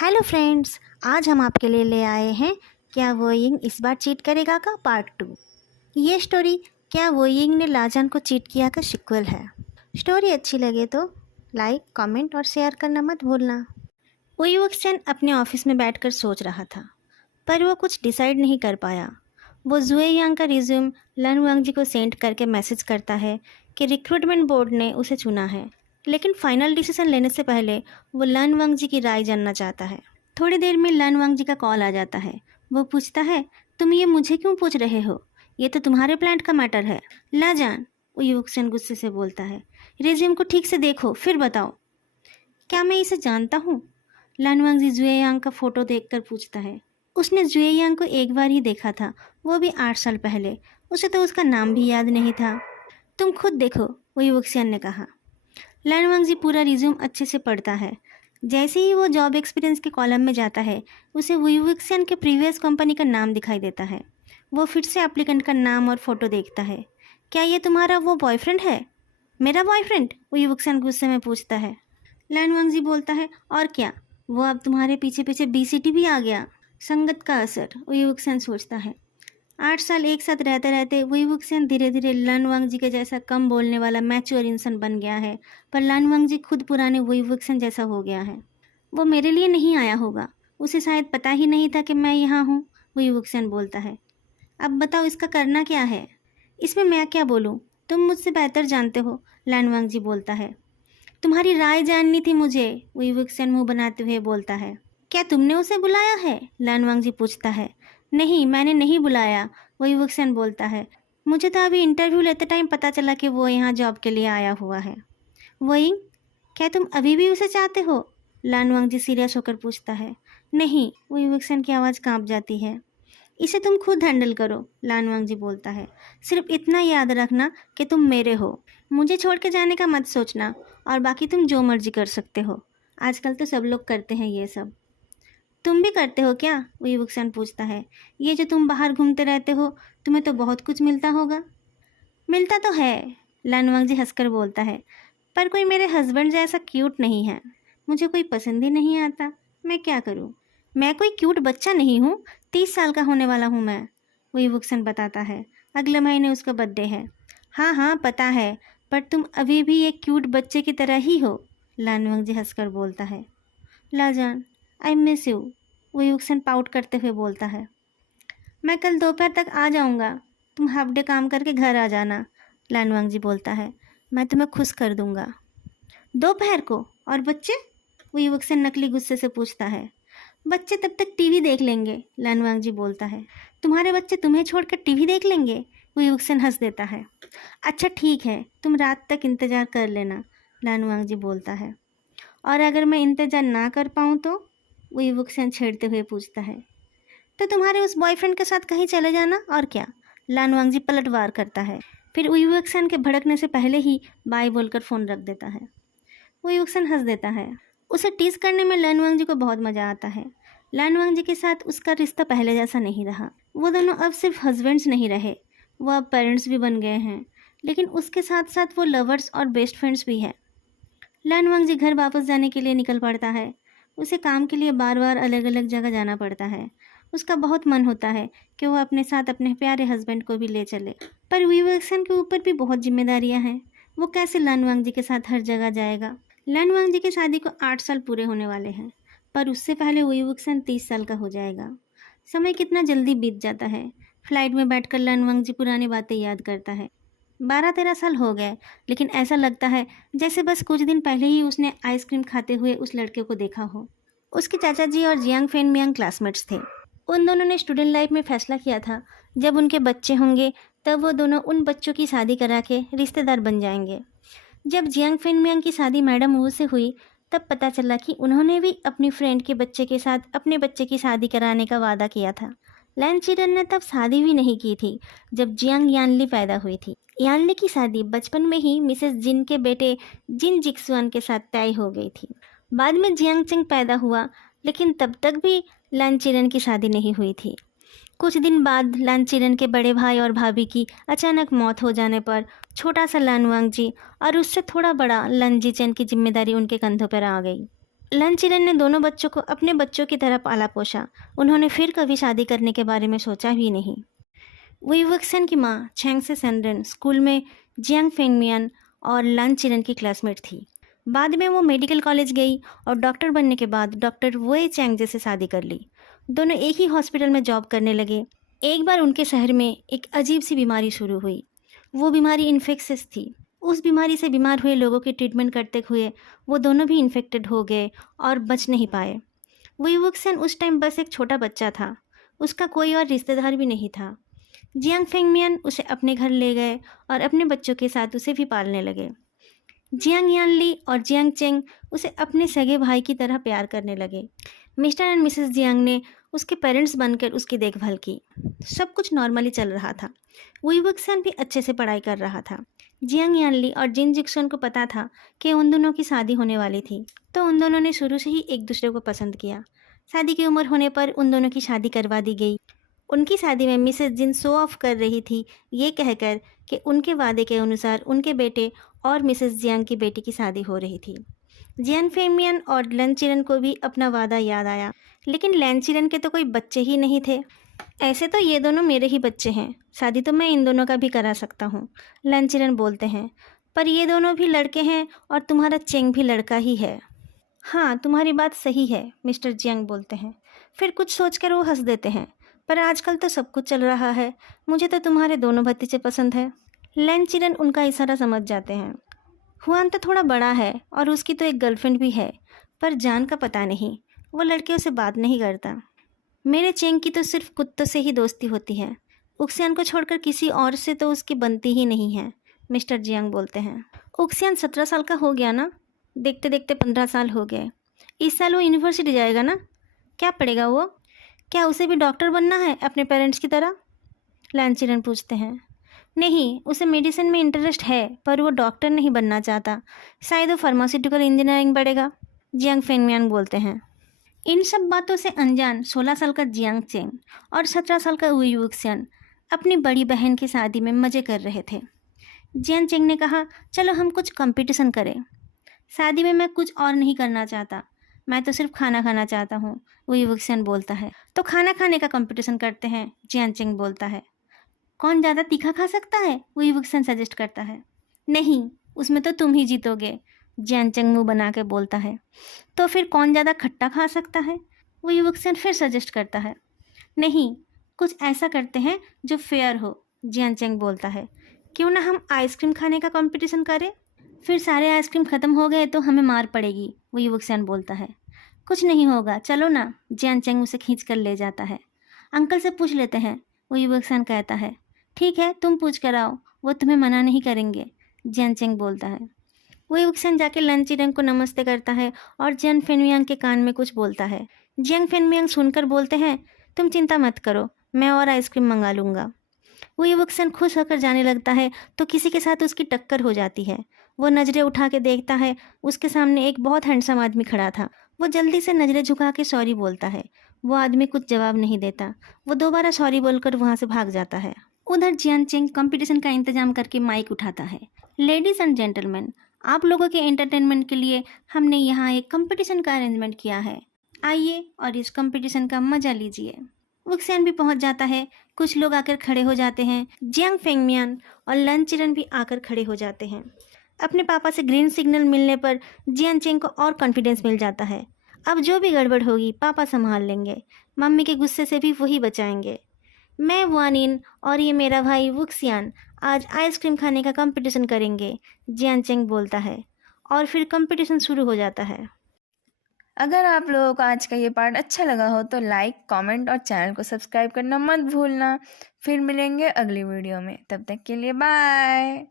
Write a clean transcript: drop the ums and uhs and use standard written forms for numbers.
Hello friends, आज हम आपके लिए ले आए हैं क्या वो यिंग इस बार चीट करेगा का पार्ट 2। ये स्टोरी क्या वो यिंग ने लाजन को चीट किया का सिक्वल है। स्टोरी अच्छी लगे तो लाइक, कमेंट और शेयर करना मत भूलना। वही वक्सन अपने ऑफिस में बैठकर सोच रहा था, पर वो कुछ डिसाइड नहीं कर पाया। वो जुए यांग का रिज्यूम लन वांग जी को सेंड करके मैसेज करता है कि रिक्रूटमेंट बोर्ड ने उसे चुना है, लेकिन फाइनल डिसीजन लेने से पहले वो लन वांग जी की राय जानना चाहता है। थोड़ी देर में लन वांग जी का कॉल आ जाता है। वो पूछता है, तुम ये मुझे क्यों पूछ रहे हो? ये तो तुम्हारे प्लांट का मैटर है। लाजान, वो युवक्सन गुस्से से बोलता है, रिज्यूम को ठीक से देखो फिर बताओ। क्या मैं इसे जानता हूँ? लन वांग जी जुए यांग का फोटो देखकर पूछता है। उसने जुए यांग को एक बार ही देखा था, वो भी 8 साल पहले। उसे तो उसका नाम भी याद नहीं था। तुम खुद देखो, वो युवक्सन ने कहा। लन वांग जी पूरा रिज्यूम अच्छे से पढ़ता है। जैसे ही वो जॉब एक्सपीरियंस के कॉलम में जाता है, उसे वुइवक्सन के प्रीवियस कंपनी का नाम दिखाई देता है। वो फिर से एप्लीकेंट का नाम और फोटो देखता है। क्या ये तुम्हारा वो बॉयफ्रेंड है? मेरा बॉयफ्रेंड? वुइवक्सन गुस्से में पूछता है। लन वांग जी बोलता है, और क्या, वो अब तुम्हारे पीछे पीछे बीसीटी भी आ गया। संगत का असर, वुइवक्सन सोचता है। 8 साल एक साथ रहते रहते वुइवक्सन धीरे धीरे लन वांग जी के जैसा कम बोलने वाला मैच्योर इंसान बन गया है, पर लन वांग जी खुद पुराने वुइवक्सन जैसा हो गया है। वो मेरे लिए नहीं आया होगा, उसे शायद पता ही नहीं था कि मैं यहाँ हूँ, वुइवक्सन बोलता है। अब बताओ इसका करना क्या है? इसमें मैं क्या बोलूँ, तुम मुझसे बेहतर जानते हो, लन वांग जी बोलता है। तुम्हारी राय जाननी थी मुझे, वुइवक्सन मुंह बनाते हुए बोलता है। क्या तुमने उसे बुलाया है? लन वांग जी पूछता है। नहीं, मैंने नहीं बुलाया, वुइवक्सन बोलता है। मुझे तो अभी इंटरव्यू लेते टाइम पता चला कि वो यहाँ जॉब के लिए आया हुआ है। वोइंग, क्या तुम अभी भी उसे चाहते हो? लन वांग जी सीरियस होकर पूछता है। नहीं, वुइवक्सन की आवाज़ कांप जाती है। इसे तुम खुद हैंडल करो, लन वांग जी बोलता है। सिर्फ इतना याद रखना कि तुम मेरे हो। मुझे छोड़ के जाने का मत सोचना, और बाकी तुम जो मर्जी कर सकते हो। आजकल तो सब लोग करते हैं ये सब। तुम भी करते हो क्या? वुइवक्सन पूछता है। ये जो तुम बाहर घूमते रहते हो, तुम्हें तो बहुत कुछ मिलता होगा। मिलता तो है, लन वांग जी हंसकर बोलता है, पर कोई मेरे हस्बैंड जैसा क्यूट नहीं है। मुझे कोई पसंद ही नहीं आता। मैं क्या करूं? मैं कोई क्यूट बच्चा नहीं हूँ, 30 साल का होने वाला हूँ मैं, वुइवक्सन बताता है। अगले महीने उसका बर्थडे है। हाँ हाँ पता है, पर तुम अभी भी एक क्यूट बच्चे की तरह ही हो, लन वांग जी हंसकर बोलता है। लाजान, आई मिस यू, वुइवक्सन पाउट करते हुए बोलता है। मैं कल दोपहर तक आ जाऊंगा, तुम हाफ डे काम करके घर आ जाना, लन वांग जी बोलता है। मैं तुम्हें खुश कर दूंगा। दोपहर को? और बच्चे? वुइवक्सन नकली गुस्से से पूछता है। बच्चे तब तक टीवी देख लेंगे, लन वांग जी बोलता है। तुम्हारे बच्चे तुम्हें छोड़कर टीवी देख लेंगे? वुइवक्सन हंस देता है। अच्छा ठीक है, तुम रात तक इंतज़ार कर लेना, लन वांग जी बोलता है। और अगर मैं इंतज़ार ना कर पाऊँ तो? वुइवक्सन छेड़ते हुए पूछता है। तो तुम्हारे उस बॉयफ्रेंड के साथ कहीं चले जाना, और क्या, लन वांग जी पलटवार करता है। फिर वुइवक्सन के भड़कने से पहले ही बाय बोलकर फ़ोन रख देता है। वुइवक्सन हंस देता है। उसे टीज करने में लन वांग जी को बहुत मज़ा आता है। लन वांग जी के साथ उसका रिश्ता पहले जैसा नहीं रहा। वो दोनों अब सिर्फ हस्बैंड्स नहीं रहे, वो अब पेरेंट्स भी बन गए हैं, लेकिन उसके साथ साथ वो लवर्स और बेस्ट फ्रेंड्स भी हैं। लन वांग जी घर वापस जाने के लिए निकल पड़ता है। उसे काम के लिए बार बार अलग अलग जगह जाना पड़ता है। उसका बहुत मन होता है कि वो अपने साथ अपने प्यारे हस्बैंड को भी ले चले, पर वुइवक्सन के ऊपर भी बहुत जिम्मेदारियां हैं। वो कैसे लन वांग जी के साथ हर जगह जाएगा? लन वांग जी की शादी को 8 साल पूरे होने वाले हैं, पर उससे पहले वुइवक्सन 30 साल का हो जाएगा। समय कितना जल्दी बीत जाता है। फ्लाइट में बैठकर लन वांग जी पुरानी बातें याद करता है। 12-13 साल हो गए, लेकिन ऐसा लगता है जैसे बस कुछ दिन पहले ही उसने आइसक्रीम खाते हुए उस लड़के को देखा हो। उसके चाचा जी और जियांग फेन मियांग क्लासमेट्स थे। उन दोनों ने स्टूडेंट लाइफ में फैसला किया था, जब उनके बच्चे होंगे तब वो दोनों उन बच्चों की शादी करा के रिश्तेदार बन जाएंगे। जब जियांग फेन मियांग की शादी मैडम वू से हुई, तब पता चला कि उन्होंने भी अपनी फ्रेंड के बच्चे के साथ अपने बच्चे की शादी कराने का वादा किया था। लैन चिरन ने तब शादी भी नहीं की थी जब जियांग यानली पैदा हुई थी। यानली की शादी बचपन में ही मिसेस जिन के बेटे जिन जिक्सुआन के साथ तय हो गई थी। बाद में जियांग चिंग पैदा हुआ, लेकिन तब तक भी लैन चिरन की शादी नहीं हुई थी। कुछ दिन बाद लैन चिरन के बड़े भाई और भाभी की अचानक मौत हो जाने पर छोटा सा लन वांग जी और उससे थोड़ा बड़ा लन जी चेन की जिम्मेदारी उनके कंधों पर आ गई। लन चिरन ने दोनों बच्चों को अपने बच्चों की तरह पाला पोसा। उन्होंने फिर कभी शादी करने के बारे में सोचा भी नहीं। वही वक्सन की माँ छेंग से सेंडन स्कूल में जियांग फेंगमियन और लन चिरन की क्लासमेट थी। बाद में वो मेडिकल कॉलेज गई और डॉक्टर बनने के बाद डॉक्टर वोए चैंग से शादी कर ली। दोनों एक ही हॉस्पिटल में जॉब करने लगे। एक बार उनके शहर में एक अजीब सी बीमारी शुरू हुई। वो बीमारी इन्फेक्शियस थी। उस बीमारी से बीमार हुए लोगों की ट्रीटमेंट करते हुए वो दोनों भी इन्फेक्टेड हो गए और बच नहीं पाए। वही वक्सन उस टाइम बस एक छोटा बच्चा था। उसका कोई और रिश्तेदार भी नहीं था। जियांग फेंगमियन उसे अपने घर ले गए और अपने बच्चों के साथ उसे भी पालने लगे। जियांग यानली और जियांग चेंग उसे अपने सगे भाई की तरह प्यार करने लगे। मिस्टर एंड मिसेस जियांग ने उसके पेरेंट्स बनकर उसकी देखभाल की। सब कुछ नॉर्मली चल रहा था। वही वक्सन भी अच्छे से पढ़ाई कर रहा था। जियांग यानली और जिन जिक्सन को पता था कि उन दोनों की शादी होने वाली थी, तो उन दोनों ने शुरू से ही एक दूसरे को पसंद किया। शादी की उम्र होने पर उन दोनों की शादी करवा दी गई। उनकी शादी में मिसेस जिन शो ऑफ कर रही थी, ये कहकर कि उनके वादे के अनुसार उनके बेटे और मिसेस जियांग की बेटी की शादी हो रही थी। जियांग फेंगमियन और लन चिरन को भी अपना वादा याद आया, लेकिन लन चिरन के तो कोई बच्चे ही नहीं थे। ऐसे तो ये दोनों मेरे ही बच्चे हैं, शादी तो मैं इन दोनों का भी करा सकता हूँ, लन चिरन बोलते हैं। पर ये दोनों भी लड़के हैं और तुम्हारा चेंग भी लड़का ही है। हाँ, तुम्हारी बात सही है, मिस्टर जियांग बोलते हैं। फिर कुछ सोचकर वो हंस देते हैं। पर आजकल तो सब कुछ चल रहा है। मुझे तो तुम्हारे दोनों भतीजे पसंद है। लन चिरन उनका इशारा समझ जाते हैं। हुआन तो थोड़ा बड़ा है और उसकी तो एक गर्लफ्रेंड भी है, पर जान का पता नहीं, वो लड़कियों से बात नहीं करता। मेरे चेंग की तो सिर्फ कुत्तों से ही दोस्ती होती है। उक्सियान को छोड़कर किसी और से तो उसकी बनती ही नहीं है, मिस्टर जियांग बोलते हैं। उक्सियान 17 साल का हो गया ना? देखते देखते 15 साल हो गए। इस साल वो यूनिवर्सिटी जाएगा ना? क्या पढ़ेगा वो? क्या उसे भी डॉक्टर बनना है अपने पेरेंट्स की तरह? लन चिरन पूछते हैं। नहीं, उसे मेडिसिन में इंटरेस्ट है, पर वो डॉक्टर नहीं बनना चाहता। शायद वो फार्मास्यूटिकल इंजीनियरिंग पढ़ेगा, जियांग फेंगमियन बोलते हैं। इन सब बातों से अनजान 16 साल का जियांग चेंग और 17 साल का वुई वुक्सन अपनी बड़ी बहन की शादी में मज़े कर रहे थे। जियांग चेंग ने कहा, चलो हम कुछ कंपटीशन करें। शादी में मैं कुछ और नहीं करना चाहता, मैं तो सिर्फ खाना खाना चाहता हूँ, वुई वुक्सन बोलता है। तो खाना खाने का कंपटीशन करते हैं, जियांग चेंग बोलता है। कौन ज़्यादा तीखा खा सकता है, वुई वुक्सन सजेस्ट करता है। नहीं, उसमें तो तुम ही जीतोगे, जियांग चेंग मुँह बना के बोलता है। तो फिर कौन ज़्यादा खट्टा खा सकता है, वही वक्सन फिर सजेस्ट करता है। नहीं, कुछ ऐसा करते हैं जो फेयर हो, जियांग चेंग बोलता है। क्यों ना हम आइसक्रीम खाने का कंपटीशन करें? फिर सारे आइसक्रीम ख़त्म हो गए तो हमें मार पड़ेगी, वही वक्सन बोलता है। कुछ नहीं होगा, चलो ना, जियांग चेंग उसे खींच कर ले जाता है। अंकल से पूछ लेते हैं, वही वक्सन कहता है। ठीक है, तुम पूछ कर आओ, वो तुम्हें मना नहीं करेंगे, जियांग चेंग बोलता है। वही वक्सन जाके लन चिरन को नमस्ते करता है और जियांग फेंगमियन के कान में कुछ बोलता है। जियांग फेंगमियन सुनकर बोलते हैं, तुम चिंता मत करो, मैं और आइसक्रीम मंगा लूँगा। वही वक्सन खुश होकर जाने लगता है तो किसी के साथ उसकी टक्कर हो जाती है। वो नज़रें उठा के देखता है, उसके सामने एक बहुत हैंडसम आदमी खड़ा था। वो जल्दी से नज़रें झुका के सॉरी बोलता है। वो आदमी कुछ जवाब नहीं देता। वो दोबारा सॉरी बोलकर वहाँ से भाग जाता है। उधर जियांग चेंग कंपटीशन का इंतजाम करके माइक उठाता है। लेडीज़ एंड जेंटलमैन, आप लोगों के एंटरटेनमेंट के लिए हमने यहाँ एक कंपटीशन का अरेंजमेंट किया है। आइए और इस कंपटीशन का मज़ा लीजिए। वक्सन भी पहुँच जाता है। कुछ लोग आकर खड़े हो जाते हैं। जियांग फेंगमियन और लन चिरन भी आकर खड़े हो जाते हैं। अपने पापा से ग्रीन सिग्नल मिलने पर जियांग चेंग को और कॉन्फिडेंस मिल जाता है। अब जो भी गड़बड़ होगी पापा संभाल लेंगे, मम्मी के गुस्से से भी वही बचाएंगे। मैं वानिन और ये मेरा भाई वुक्सियान आज आइसक्रीम खाने का कंपटीशन करेंगे, जियांग चेंग बोलता है। और फिर कंपटीशन शुरू हो जाता है। अगर आप लोगों को आज का ये पार्ट अच्छा लगा हो तो लाइक, कमेंट और चैनल को सब्सक्राइब करना मत भूलना। फिर मिलेंगे अगली वीडियो में, तब तक के लिए बाय।